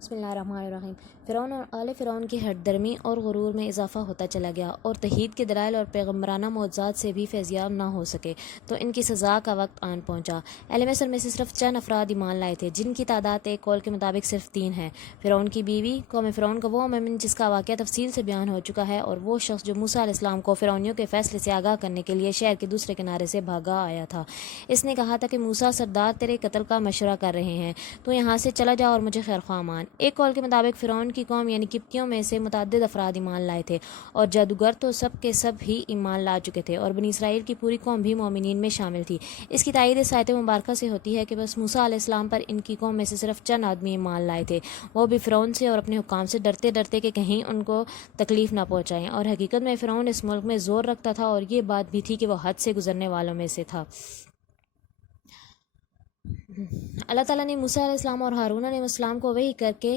بسم اللہ الرحمن الرحیم۔ فرعون اور آل فرعون کی ہٹ درمی اور غرور میں اضافہ ہوتا چلا گیا اور توحید کے دلائل اور پیغمبرانہ معجزات سے بھی فیضیاب نہ ہو سکے تو ان کی سزا کا وقت آن پہنچا۔ اہل مصر میں سے صرف چند افراد ایمان لائے تھے، جن کی تعداد ایک قول کے مطابق صرف 3 ہے۔ فرعون کی بیوی، قوم فرعون کا وہ مومن جس کا واقعہ تفصیل سے بیان ہو چکا ہے، اور وہ شخص جو موسیٰ علیہ السلام کو فرعونیوں کے فیصلے سے آگاہ کرنے کے لیے شہر کے دوسرے کنارے سے بھاگا آیا تھا۔ اس نے کہا تھا کہ موسیٰ، سردار تیرے قتل کا مشورہ کر رہے ہیں، تو یہاں سے چلا جا اور مجھے خیر خواہ مان۔ ایک قول کے مطابق فرعون کی قوم یعنی قبطیوں میں سے متعدد افراد ایمان لائے تھے، اور جادوگر تو سب کے سب ہی ایمان لا چکے تھے، اور بنی اسرائیل کی پوری قوم بھی مومنین میں شامل تھی۔ اس کی تائید اس آیت مبارکہ سے ہوتی ہے کہ بس موسیٰ علیہ السلام پر ان کی قوم میں سے صرف چند آدمی ایمان لائے تھے، وہ بھی فرعون سے اور اپنے حکام سے ڈرتے ڈرتے کہ کہیں ان کو تکلیف نہ پہنچائیں، اور حقیقت میں فرعون اس ملک میں زور رکھتا تھا، اور یہ بات بھی تھی کہ وہ حد سے گزرنے والوں میں سے تھا۔ اللہ تعالیٰ نے موسیٰ علیہ السلام اور ہارون علیہ السلام کو وحی کر کے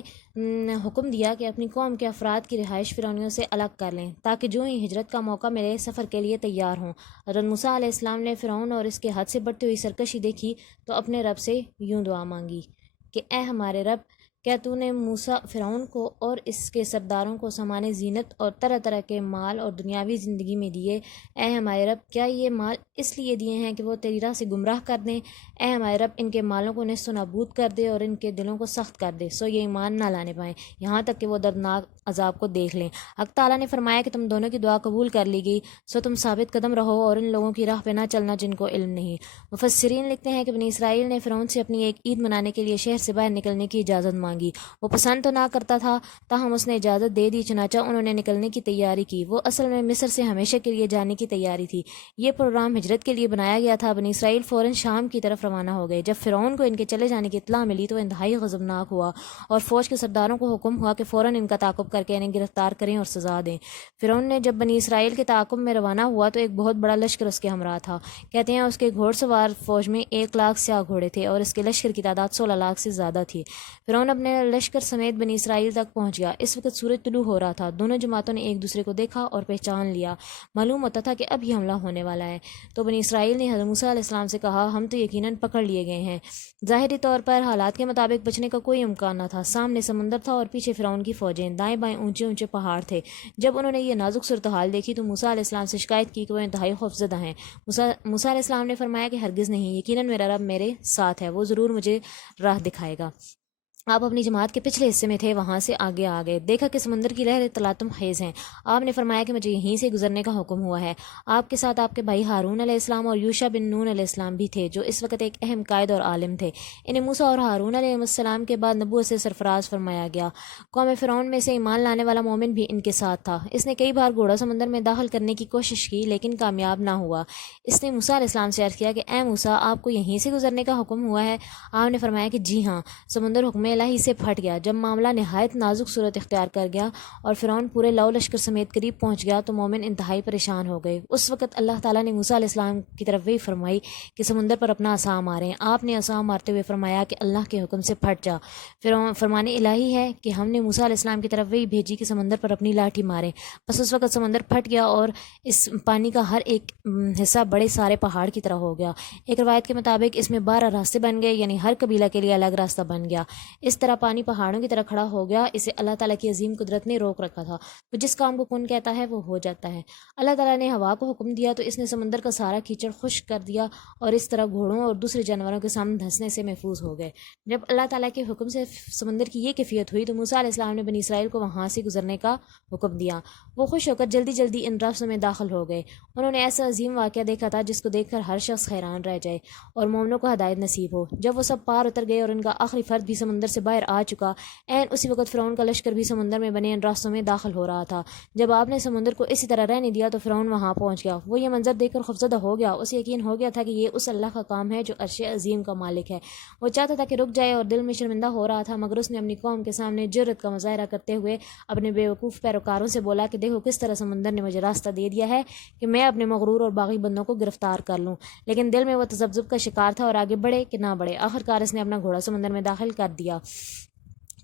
حکم دیا کہ اپنی قوم کے افراد کی رہائش فرعونیوں سے الگ کر لیں، تاکہ جو ہی ہجرت کا موقع ملے سفر کے لیے تیار ہوں۔ حضرت موسیٰ علیہ السلام نے فرعون اور اس کے حد سے بڑھتی ہوئی سرکشی دیکھی تو اپنے رب سے یوں دعا مانگی کہ اے ہمارے رب، کیا تو نے موسیٰ فرعون کو اور اس کے سرداروں کو سامان زینت اور طرح طرح کے مال اور دنیاوی زندگی میں دیے؟ اے ہمارے رب، کیا یہ مال اس لیے دیے ہیں کہ وہ تیری راہ سے گمراہ کر دیں؟ اے ہمارے رب، ان کے مالوں کو نیست و نابود کر دے اور ان کے دلوں کو سخت کر دے، سو یہ ایمان نہ لانے پائیں، یہاں تک کہ وہ دردناک عذاب کو دیکھ لیں۔ حق تعالیٰ نے فرمایا کہ تم دونوں کی دعا قبول کر لی گئی، سو تم ثابت قدم رہو اور ان لوگوں کی راہ پہ نہ چلنا جن کو علم نہیں۔ مفسرین لکھتے ہیں کہ بنی اسرائیل نے فرعون سے اپنی ایک عید منانے کے لیے شہر سے باہر نکلنے کی اجازت مانگی۔ وہ پسند تو نہ کرتا تھا، تاہم اس نے اجازت دے دی، چنانچہ انہوں نے نکلنے کی تیاری کی۔ وہ اصل میں مصر سے ہمیشہ کے لیے جانے کی تیاری تھی۔ یہ پروگرام ہجرت کے لیے بنایا گیا تھا۔ بنی اسرائیل فوراً شام کی طرف روانہ ہو گئے۔ جب فرعون کو ان کے چلے جانے کی اطلاع ملی تو انتہائی غضبناک ہوا، اور فوج کے سرداروں کو حکم ہوا کہ فوراً ان کا تعاقب کر کے انہیں گرفتار کریں اور سزا دیں۔ فرعون نے جب بنی اسرائیل کے تعاقب میں روانہ ہوا تو ایک بہت بڑا لشکر اس کے ہمراہ تھا۔ کہتے ہیں اس کے گھوڑ سوار فوج میں 1,00,000 سیاہ گھوڑے تھے، اور اس کے لشکر کی تعداد 16,00,000 سے زیادہ تھی۔ فرعون اپنے لشکر سمیت بنی اسرائیل تک پہنچ گیا۔ اس وقت سورج طلوع ہو رہا تھا۔ دونوں جماعتوں نے ایک دوسرے کو دیکھا اور پہچان لیا۔ معلوم ہوتا تھا کہ اب یہ حملہ ہونے والا ہے۔ تو بنی اسرائیل نے حضرت موسیٰ علیہ السلام سے کہا، ہم تو یقیناً پکڑ لیے گئے ہیں۔ ظاہری طور پر حالات کے مطابق بچنے کا کوئی امکان نہ تھا۔ سامنے سمندر تھا اور پیچھے فرعون کی فوجیں، دائیں بائیں اونچے اونچے پہاڑ تھے۔ جب انہوں نے یہ نازک صورتحال دیکھی تو موسیٰ علیہ السلام سے شکایت کی کہ وہ انتہائی خوفزدہ ہیں۔ موسیٰ علیہ السلام نے فرمایا کہ ہرگز نہیں، یقیناً میرا رب میرے ساتھ ہے، وہ ضرور مجھے راہ دکھائے گا۔ آپ اپنی جماعت کے پچھلے حصے میں تھے، وہاں سے آگے آ گئے، دیکھا کہ سمندر کی لہریں تلاطم خیز ہیں۔ آپ نے فرمایا کہ مجھے یہیں سے گزرنے کا حکم ہوا ہے۔ آپ کے ساتھ آپ کے بھائی ہارون علیہ السلام اور یوشع بن نون علیہ السلام بھی تھے، جو اس وقت ایک اہم قائد اور عالم تھے۔ انہیں موسیٰ اور ہارون علیہ السلام کے بعد نبوت سے سرفراز فرمایا گیا۔ قوم فرعون میں سے ایمان لانے والا مومن بھی ان کے ساتھ تھا۔ اس نے کئی بار گھوڑا سمندر میں داخل کرنے کی کوشش کی، لیکن کامیاب نہ ہوا۔ اس نے موسیٰ علیہ السلام سے عرض کیا کہ اے موسیٰ، آپ کو یہیں سے گزرنے کا حکم ہوا ہے؟ آپ نے فرمایا کہ جی ہاں۔ سمندر حکم الہی سے پھٹ گیا۔ جب معاملہ نہایت نازک صورت اختیار کر گیا اور فرعون پورے لو لشکر سمیت قریب پہنچ گیا تو مومن انتہائی پریشان ہو گئے۔ اس وقت اللہ تعالیٰ نے موسیٰ علیہ السلام کی طرف وحی فرمائی کہ سمندر پر اپنا عصا ماریں۔ آپ نے عصا مارتے ہوئے فرمایا کہ اللہ کے حکم سے پھٹ جا۔ فرمان الہی ہے کہ ہم نے موسیٰ علیہ السلام کی طرف وحی بھیجی کہ سمندر پر اپنی لاٹھی ماریں، بس اس وقت سمندر پھٹ گیا اور اس پانی کا ہر ایک حصہ بڑے سارے پہاڑ کی طرح ہو گیا۔ ایک روایت کے مطابق اس میں 12 راستے بن گئے، یعنی ہر قبیلہ کے لیے الگ راستہ بن گیا۔ اس طرح پانی پہاڑوں کی طرح کھڑا ہو گیا۔ اسے اللہ تعالیٰ کی عظیم قدرت نے روک رکھا تھا۔ وہ جس کام کو کن کہتا ہے وہ ہو جاتا ہے۔ اللہ تعالیٰ نے ہوا کو حکم دیا تو اس نے سمندر کا سارا کیچڑ خشک کر دیا، اور اس طرح گھوڑوں اور دوسرے جانوروں کے سامنے دھنسنے سے محفوظ ہو گئے۔ جب اللہ تعالیٰ کے حکم سے سمندر کی یہ کیفیت ہوئی تو موسیٰ علیہ السلام نے بنی اسرائیل کو وہاں سے گزرنے کا حکم دیا۔ وہ خوش ہو کر جلدی جلدی ان راستوں میں داخل ہو گئے۔ انہوں نے ایسا عظیم واقعہ دیکھا تھا جس کو دیکھ کر ہر شخص حیران رہ جائے اور مومنوں کو ہدایت نصیب ہو۔ جب وہ سب پار اتر گئے اور ان کا آخری فرد بھی سمندر سے باہر آ چکا، عین اسی وقت فرعون کا لشکر بھی سمندر میں بنے ان راستوں میں داخل ہو رہا تھا۔ جب آپ نے سمندر کو اسی طرح رہنے دیا تو فرعون وہاں پہنچ گیا۔ وہ یہ منظر دیکھ کر خوفزدہ ہو گیا۔ اسے یقین ہو گیا تھا کہ یہ اس اللہ کا کام ہے جو عرش عظیم کا مالک ہے۔ وہ چاہتا تھا کہ رک جائے اور دل میں شرمندہ ہو رہا تھا، مگر اس نے اپنی قوم کے سامنے جرأت کا مظاہرہ کرتے ہوئے اپنے بیوقوف پیروکاروں سے بولا کہ دیکھو کس طرح سمندر نے مجھے راستہ دے دیا ہے کہ میں اپنے مغرور اور باغی بندوں کو گرفتار کر لوں۔ لیکن دل میں وہ تذبذب کا شکار تھا اور آگے بڑھے کہ نہ بڑھے۔ آخرکار اس نے اپنا گھوڑا سمندر میں داخل کر دیا۔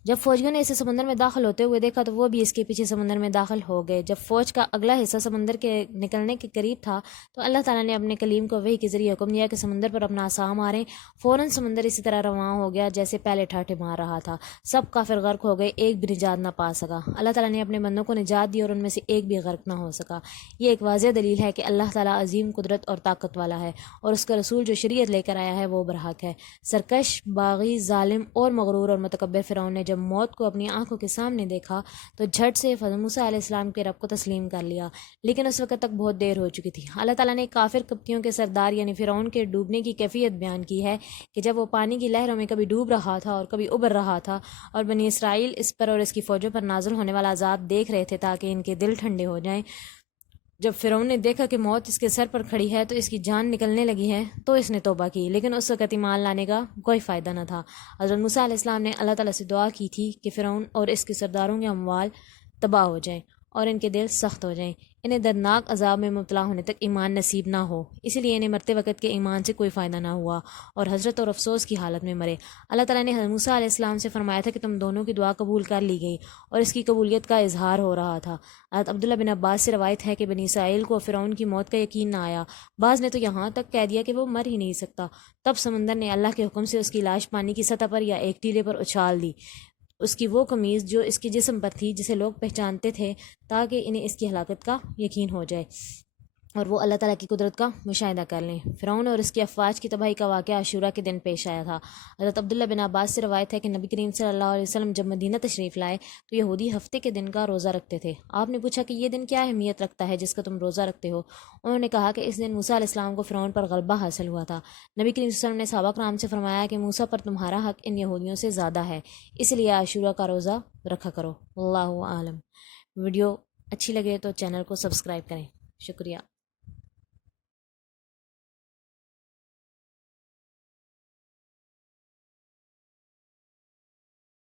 جب فوجیوں نے اسے سمندر میں داخل ہوتے ہوئے دیکھا تو وہ بھی اس کے پیچھے سمندر میں داخل ہو گئے۔ جب فوج کا اگلا حصہ سمندر کے نکلنے کے قریب تھا تو اللہ تعالیٰ نے اپنے کلیم کو وحی کے ذریعے حکم دیا کہ سمندر پر اپنا عصا ماریں۔ فوراً سمندر اسی طرح رواں ہو گیا جیسے پہلے ٹھاٹھے مار رہا تھا۔ سب کافر غرق ہو گئے، ایک بھی نجات نہ پا سکا۔ اللہ تعالیٰ نے اپنے بندوں کو نجات دی اور ان میں سے ایک بھی غرق نہ ہو سکا۔ یہ ایک واضح دلیل ہے کہ اللہ تعالیٰ عظیم قدرت اور طاقت والا ہے اور اس کا رسول جو شریعت لے کر آیا ہے وہ برحق ہے۔ سرکش، باغی، ظالم اور مغرور اور متکبر فرعون نے جب موت کو اپنی آنکھوں کے سامنے دیکھا تو جھٹ سے موسیٰ علیہ السلام کے رب کو تسلیم کر لیا، لیکن اس وقت تک بہت دیر ہو چکی تھی۔ اللہ تعالیٰ نے کافر قبطیوں کے سردار یعنی فرعون کے ڈوبنے کی کیفیت بیان کی ہے کہ جب وہ پانی کی لہروں میں کبھی ڈوب رہا تھا اور کبھی ابھر رہا تھا اور بنی اسرائیل اس پر اور اس کی فوجوں پر نازل ہونے والا عذاب دیکھ رہے تھے تاکہ ان کے دل ٹھنڈے ہو جائیں۔ جب فرعون نے دیکھا کہ موت اس کے سر پر کھڑی ہے تو اس کی جان نکلنے لگی ہے تو اس نے توبہ کی، لیکن اس وقت ایمان لانے کا کوئی فائدہ نہ تھا۔ حضرت موسیٰ علیہ السلام نے اللہ تعالیٰ سے دعا کی تھی کہ فرعون اور اس کے سرداروں کے اموال تباہ ہو جائیں اور ان کے دل سخت ہو جائیں، انہیں دردناک عذاب میں مبتلا ہونے تک ایمان نصیب نہ ہو، اسی لیے انہیں مرتے وقت کے ایمان سے کوئی فائدہ نہ ہوا اور حضرت اور افسوس کی حالت میں مرے۔ اللہ تعالیٰ نے حضرت موسیٰ علیہ السلام سے فرمایا تھا کہ تم دونوں کی دعا قبول کر لی گئی اور اس کی قبولیت کا اظہار ہو رہا تھا۔ حضرت عبداللہ بن عباس سے روایت ہے کہ بنی اسرائیل کو فرعون کی موت کا یقین نہ آیا، بعض نے تو یہاں تک کہہ دیا کہ وہ مر ہی نہیں سکتا۔ تب سمندر نے اللہ کے حکم سے اس کی لاش پانی کی سطح پر یا ایک ٹیلے پر اچھال دی، اس کی وہ قمیض جو اس کے جسم پر تھی جسے لوگ پہچانتے تھے، تاکہ انہیں اس کی ہلاکت کا یقین ہو جائے اور وہ اللہ تعالیٰ کی قدرت کا مشاہدہ کر لیں۔ فرعون اور اس کی افواج کی تباہی کا واقعہ عاشورہ کے دن پیش آیا تھا۔ حضرت عبداللہ بن عباس سے روایت ہے کہ نبی کریم صلی اللہ علیہ وسلم جب مدینہ تشریف لائے تو یہودی ہفتے کے دن کا روزہ رکھتے تھے۔ آپ نے پوچھا کہ یہ دن کیا اہمیت رکھتا ہے جس کا تم روزہ رکھتے ہو؟ انہوں نے کہا کہ اس دن موسیٰ علیہ السلام کو فرعون پر غلبہ حاصل ہوا تھا۔ نبی کریم صلی اللہ علیہ وسلم نے صحابہ کرام سے فرمایا کہ موسیٰ پر تمہارا حق ان یہودیوں سے زیادہ ہے، اس لیے عاشورہ کا روزہ رکھا کرو۔ اللہ عالم۔ ویڈیو اچھی لگے تو چینل کو سبسکرائب کریں۔ شکریہ۔